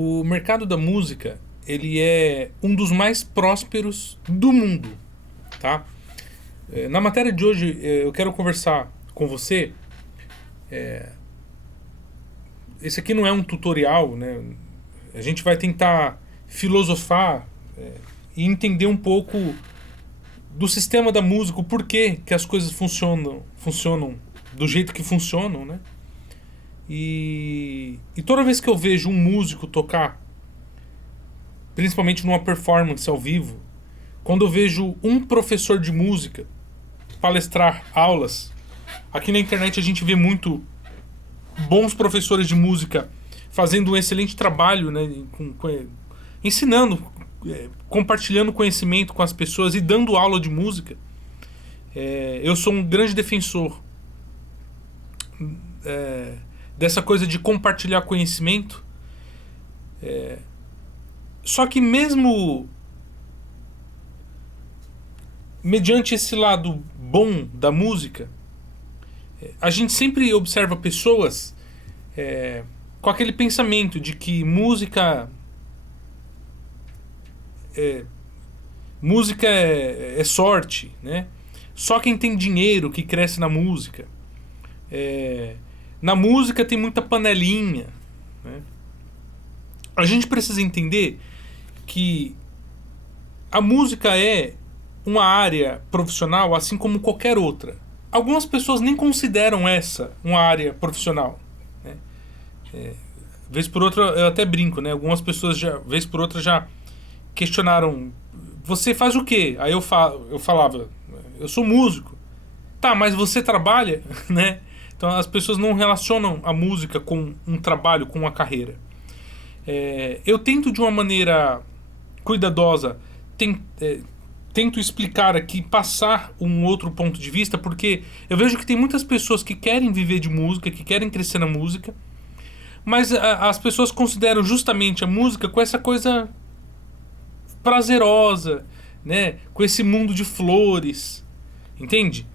O mercado da música, ele é um dos mais prósperos do mundo, tá? Na matéria de hoje, eu quero conversar com você. Esse aqui não é um tutorial, né? A gente vai tentar filosofar e entender um pouco do sistema da música, o porquê que as coisas funcionam do jeito que funcionam, né? E toda vez que eu vejo um músico tocar, principalmente numa performance ao vivo, quando eu vejo um professor de música palestrar aulas, aqui na internet a gente vê muito bons professores de música fazendo um excelente trabalho, né, ensinando, compartilhando conhecimento com as pessoas e dando aula de música. Eu sou um grande defensor dessa coisa de compartilhar conhecimento. Só que mesmo mediante esse lado bom da música, a gente sempre observa pessoas com aquele pensamento de que música é sorte, né? Só quem tem dinheiro que cresce na música. Na música tem muita panelinha, né? A gente precisa entender que a música é uma área profissional assim como qualquer outra. Algumas pessoas nem consideram essa uma área profissional, né? Vez por outra eu até brinco, né? Algumas pessoas vez por outra já questionaram: você faz o quê? Aí eu falava: eu sou músico. Tá, mas você trabalha, né? Então as pessoas não relacionam a música com um trabalho, com uma carreira. Eu tento de uma maneira cuidadosa, tento explicar aqui, passar um outro ponto de vista, porque eu vejo que tem muitas pessoas que querem viver de música, que querem crescer na música, mas as pessoas consideram justamente a música com essa coisa prazerosa, né? Com esse mundo de flores, entende?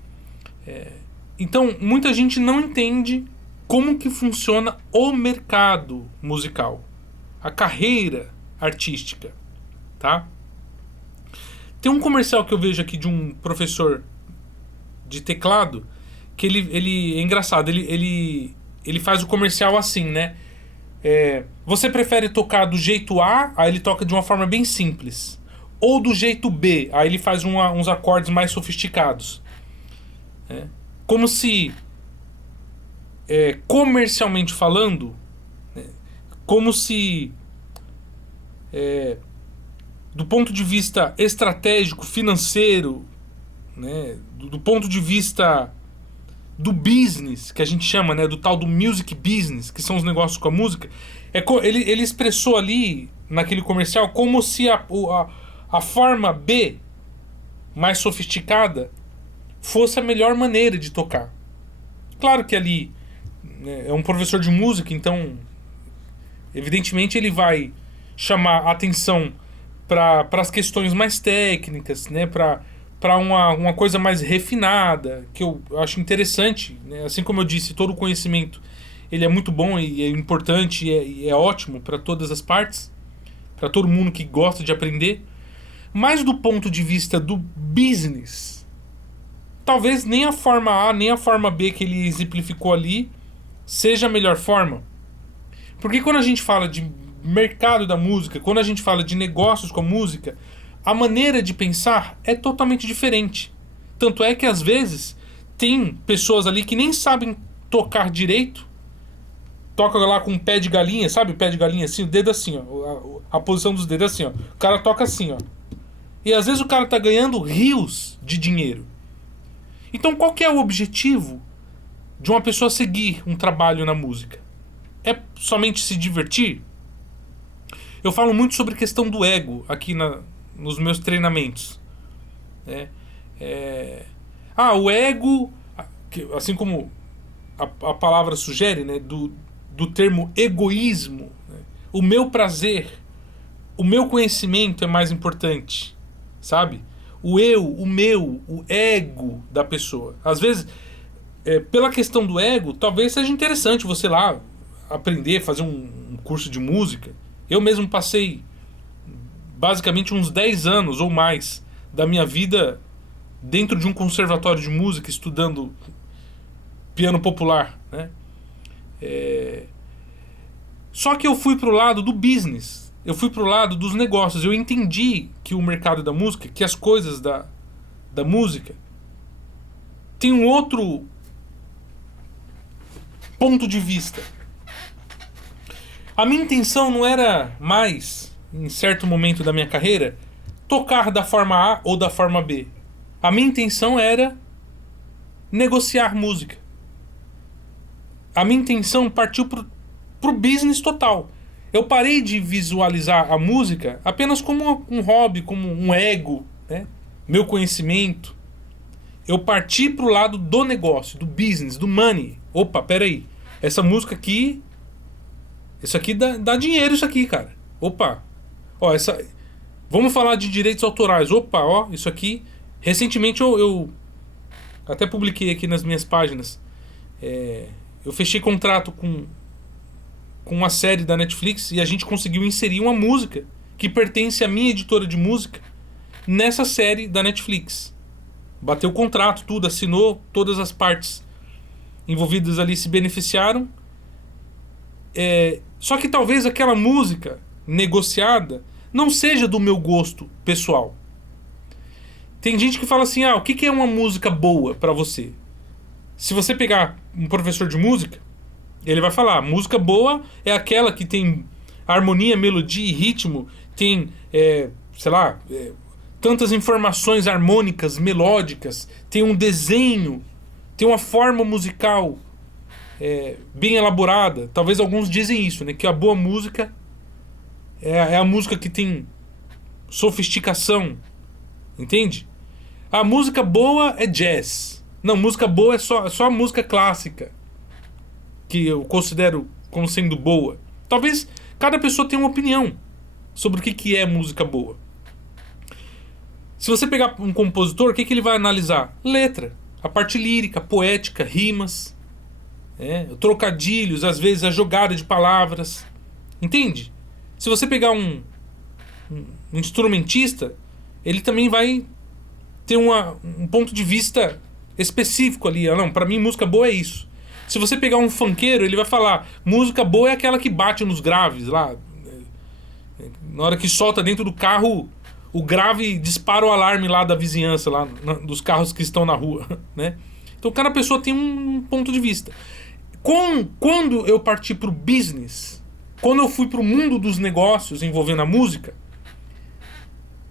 Então muita gente não entende como que funciona o mercado musical, a carreira artística, tá? Tem um comercial que eu vejo aqui de um professor de teclado que ele é engraçado, ele faz o comercial assim, né? Você prefere tocar do jeito A, aí ele toca de uma forma bem simples, ou do jeito B, aí ele faz uns acordes mais sofisticados, né? Como se comercialmente falando, né? Como se do ponto de vista estratégico, financeiro, né, do ponto de vista do business, que a gente chama, né, do tal do music business, que são os negócios com a música, ele expressou ali, naquele comercial, como se a forma B, mais sofisticada, fosse a melhor maneira de tocar. Claro que ali, né, é um professor de música, então evidentemente ele vai chamar atenção para as questões mais técnicas, né, para uma coisa mais refinada, que eu acho interessante, né? Assim como eu disse, todo o conhecimento ele é muito bom e é importante e é ótimo para todas as partes, para todo mundo que gosta de aprender, mas do ponto de vista do business, talvez nem a forma A nem a forma B que ele exemplificou ali seja a melhor forma. Porque quando a gente fala de mercado da música, quando a gente fala de negócios com a música, a maneira de pensar é totalmente diferente. Tanto é que às vezes tem pessoas ali que nem sabem tocar direito, toca lá com um pé de galinha, sabe o pé de galinha assim, o dedo assim, ó, a posição dos dedos assim, ó. O cara toca assim, ó. E às vezes o cara tá ganhando rios de dinheiro. Então qual que é o objetivo de uma pessoa seguir um trabalho na música? É somente se divertir? Eu falo muito sobre a questão do ego aqui nos meus treinamentos. O ego, assim como a palavra sugere, né, do termo egoísmo, né, o meu prazer, o meu conhecimento é mais importante, sabe? O eu, o meu, o ego da pessoa. Às vezes, pela questão do ego, talvez seja interessante você lá aprender, fazer um curso de música, Eu mesmo passei basicamente uns 10 anos ou mais da minha vida dentro de um conservatório de música, estudando piano popular, né? Só que eu fui pro lado do business, eu fui pro lado dos negócios. Eu entendi que o mercado da música, que as coisas da música tem um outro ponto de vista. A minha intenção não era mais, em certo momento da minha carreira, tocar da forma A ou da forma B. A minha intenção era negociar música. A minha intenção partiu pro business total. Eu parei de visualizar a música apenas como um hobby, como um ego, né? Meu conhecimento. Eu parti pro lado do negócio, do business, do money. Opa, peraí. Essa música aqui... Isso aqui dá dinheiro, isso aqui, cara. Opa. Ó, vamos falar de direitos autorais. Opa, ó, isso aqui... Recentemente eu até publiquei aqui nas minhas páginas. Eu fechei contrato com uma série da Netflix e a gente conseguiu inserir uma música que pertence à minha editora de música nessa série da Netflix. Bateu o contrato, tudo, assinou, todas as partes envolvidas ali se beneficiaram. Só que talvez aquela música negociada não seja do meu gosto pessoal. Tem gente que fala assim, o que é uma música boa pra você? Se você pegar um professor de música, ele vai falar, música boa é aquela que tem harmonia, melodia e ritmo, tem, tantas informações harmônicas, melódicas, tem um desenho, tem uma forma musical bem elaborada. Talvez alguns dizem isso, né? Que a boa música é a música que tem sofisticação, entende? A música boa é jazz. Não, música boa é só a música clássica, que eu considero como sendo boa. Talvez cada pessoa tenha uma opinião sobre o que é música boa. Se você pegar um compositor, o que ele vai analisar? Letra, a parte lírica, poética, rimas, trocadilhos, às vezes a jogada de palavras. Entende? Se você pegar um instrumentista, ele também vai ter um ponto de vista específico ali. Não, pra mim música boa é isso. Se você pegar um funkeiro, ele vai falar, música boa é aquela que bate nos graves lá. Na hora que solta dentro do carro, o grave dispara o alarme lá da vizinhança, lá dos carros que estão na rua, né? Então cada pessoa tem um ponto de vista. Quando eu parti pro business, quando eu fui pro mundo dos negócios envolvendo a música,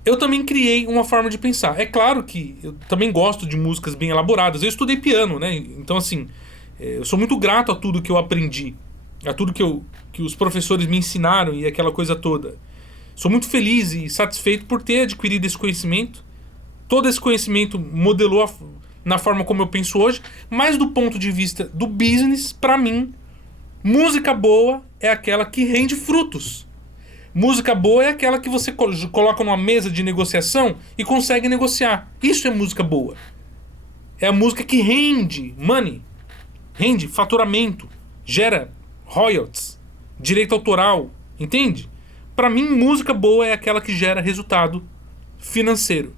eu também criei uma forma de pensar. É claro que eu também gosto de músicas bem elaboradas. Eu estudei piano, né? Então, assim, eu sou muito grato a tudo que eu aprendi, a tudo que os professores me ensinaram e aquela coisa toda. Sou muito feliz e satisfeito por ter adquirido esse conhecimento. Todo esse conhecimento modelou na forma como eu penso hoje, mas do ponto de vista do business, pra mim, música boa é aquela que rende frutos. Música boa é aquela que você coloca numa mesa de negociação e consegue negociar. Isso é música boa. É a música que rende money, rende faturamento, gera royalties, direito autoral, entende? Pra mim, música boa é aquela que gera resultado financeiro,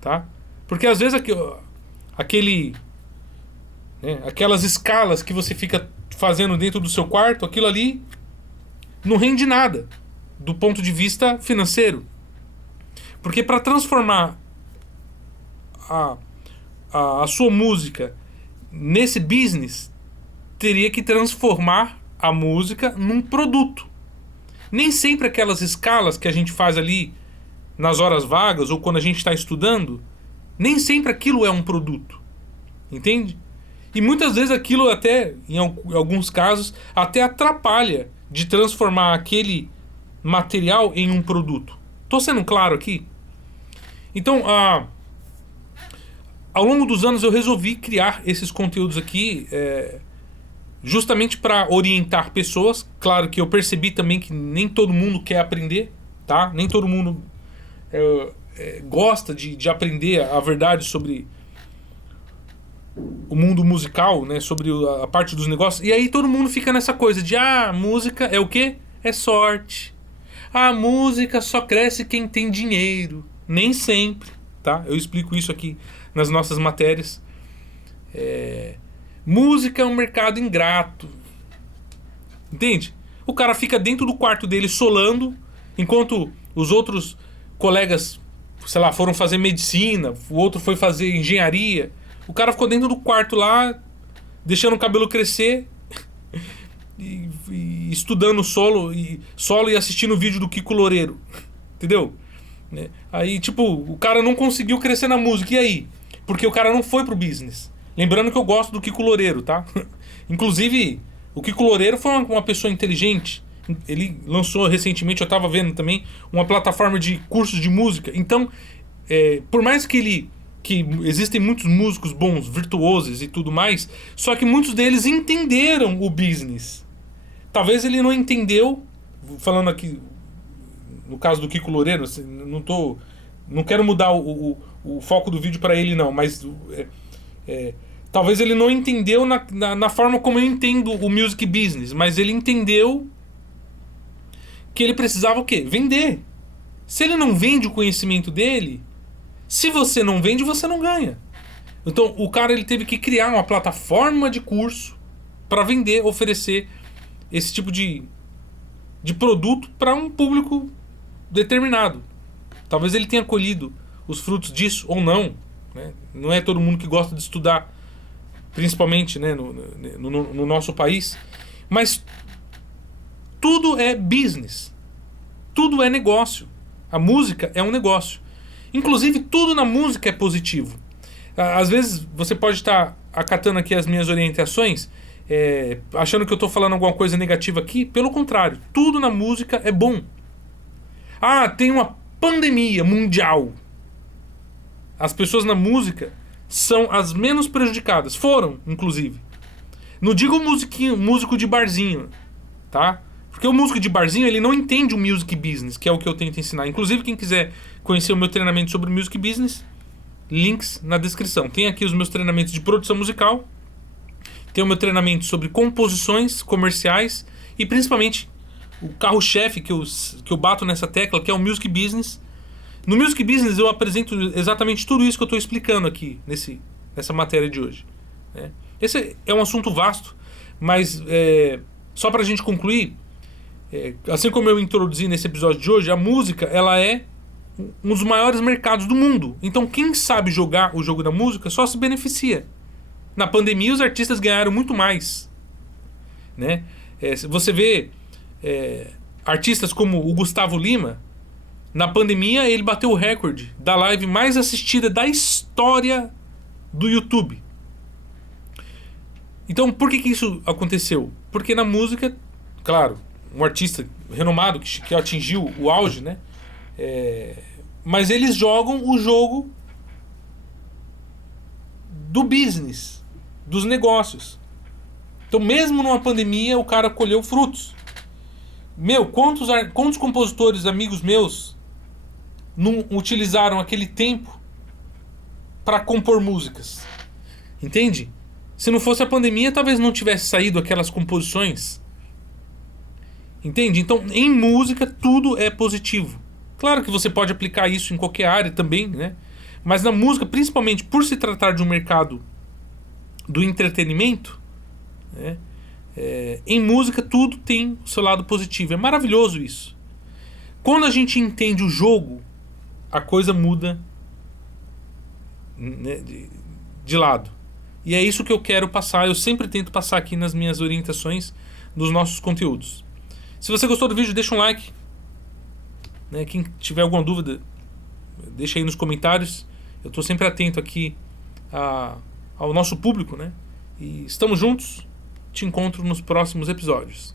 tá? Porque às vezes aquelas escalas que você fica fazendo dentro do seu quarto, aquilo ali não rende nada do ponto de vista financeiro. Porque para transformar a sua música nesse business, teria que transformar a música num produto. Nem sempre aquelas escalas que a gente faz ali nas horas vagas ou quando a gente está estudando, nem sempre aquilo é um produto. Entende? E muitas vezes aquilo até, em alguns casos, até atrapalha de transformar aquele material em um produto. Tô sendo claro aqui? Então, ao longo dos anos eu resolvi criar esses conteúdos aqui justamente para orientar pessoas. Claro que eu percebi também que nem todo mundo quer aprender, tá? Nem todo mundo gosta de aprender a verdade sobre o mundo musical, né? Sobre a parte dos negócios. E aí todo mundo fica nessa coisa de música é o quê? É sorte. A música só cresce quem tem dinheiro. Nem sempre, tá? Eu explico isso aqui nas nossas matérias. Música é um mercado ingrato. Entende? O cara fica dentro do quarto dele solando, enquanto os outros colegas, sei lá, foram fazer medicina, o outro foi fazer engenharia. O cara ficou dentro do quarto lá, deixando o cabelo crescer e estudando solo e assistindo o vídeo do Kiko Loureiro. Entendeu? Aí, tipo, o cara não conseguiu crescer na música. E aí? Porque o cara não foi pro business. Lembrando que eu gosto do Kiko Loureiro, tá? Inclusive, o Kiko Loureiro foi uma pessoa inteligente. Ele lançou recentemente, eu tava vendo também, uma plataforma de cursos de música. Então, por mais que existem muitos músicos bons, virtuosos e tudo mais, só que muitos deles entenderam o business. Talvez ele não entendeu, falando aqui no caso do Kiko Loureiro, não quero mudar o foco do vídeo para ele não, mas talvez ele não entendeu na forma como eu entendo o music business, mas ele entendeu que ele precisava o quê? Vender. Se ele não vende o conhecimento dele, se você não vende, você não ganha. Então o cara ele teve que criar uma plataforma de curso para vender, oferecer esse tipo de produto para um público determinado. Talvez ele tenha colhido os frutos disso ou não, né? Não é todo mundo que gosta de estudar, principalmente, né, no nosso país. Mas tudo é business. Tudo é negócio. A música é um negócio. Inclusive, tudo na música é positivo. Às vezes, você pode estar acatando aqui as minhas orientações, achando que eu estou falando alguma coisa negativa aqui. Pelo contrário, tudo na música é bom. Ah, tem uma pandemia mundial. As pessoas na música são as menos prejudicadas. Foram, inclusive. Não digo músico de barzinho, tá? Porque o músico de barzinho, ele não entende o music business, que é o que eu tento ensinar. Inclusive, quem quiser conhecer o meu treinamento sobre music business, links na descrição. Tem aqui os meus treinamentos de produção musical, tem o meu treinamento sobre composições comerciais e principalmente o carro-chefe que eu bato nessa tecla, que é o music business. No music business eu apresento exatamente tudo isso que eu estou explicando aqui nessa matéria de hoje, né? Esse é um assunto vasto, mas só para a gente concluir, assim como eu introduzi nesse episódio de hoje, a música ela é um dos maiores mercados do mundo. Então quem sabe jogar o jogo da música só se beneficia. Na pandemia os artistas ganharam muito mais, né? Você vê artistas como o Gustavo Lima. Na pandemia ele bateu o recorde da live mais assistida da história do YouTube. Então por que isso aconteceu? Porque na música, claro, um artista renomado que atingiu o auge, né? Mas eles jogam o jogo do business, dos negócios. Então mesmo numa pandemia o cara colheu frutos. Quantos compositores, amigos meus, não utilizaram aquele tempo para compor músicas? Entende? Se não fosse a pandemia, talvez não tivesse saído aquelas composições. Entende? Então, em música, tudo é positivo. Claro que você pode aplicar isso em qualquer área também, né? Mas na música, principalmente por se tratar de um mercado do entretenimento, né? Em música, tudo tem o seu lado positivo. É maravilhoso isso. Quando a gente entende o jogo, a coisa muda, né, de lado. E é isso que eu quero passar. Eu sempre tento passar aqui nas minhas orientações dos nossos conteúdos. Se você gostou do vídeo, deixa um like, né? Quem tiver alguma dúvida, deixa aí nos comentários. Eu estou sempre atento aqui ao nosso público, né? E estamos juntos. Te encontro nos próximos episódios.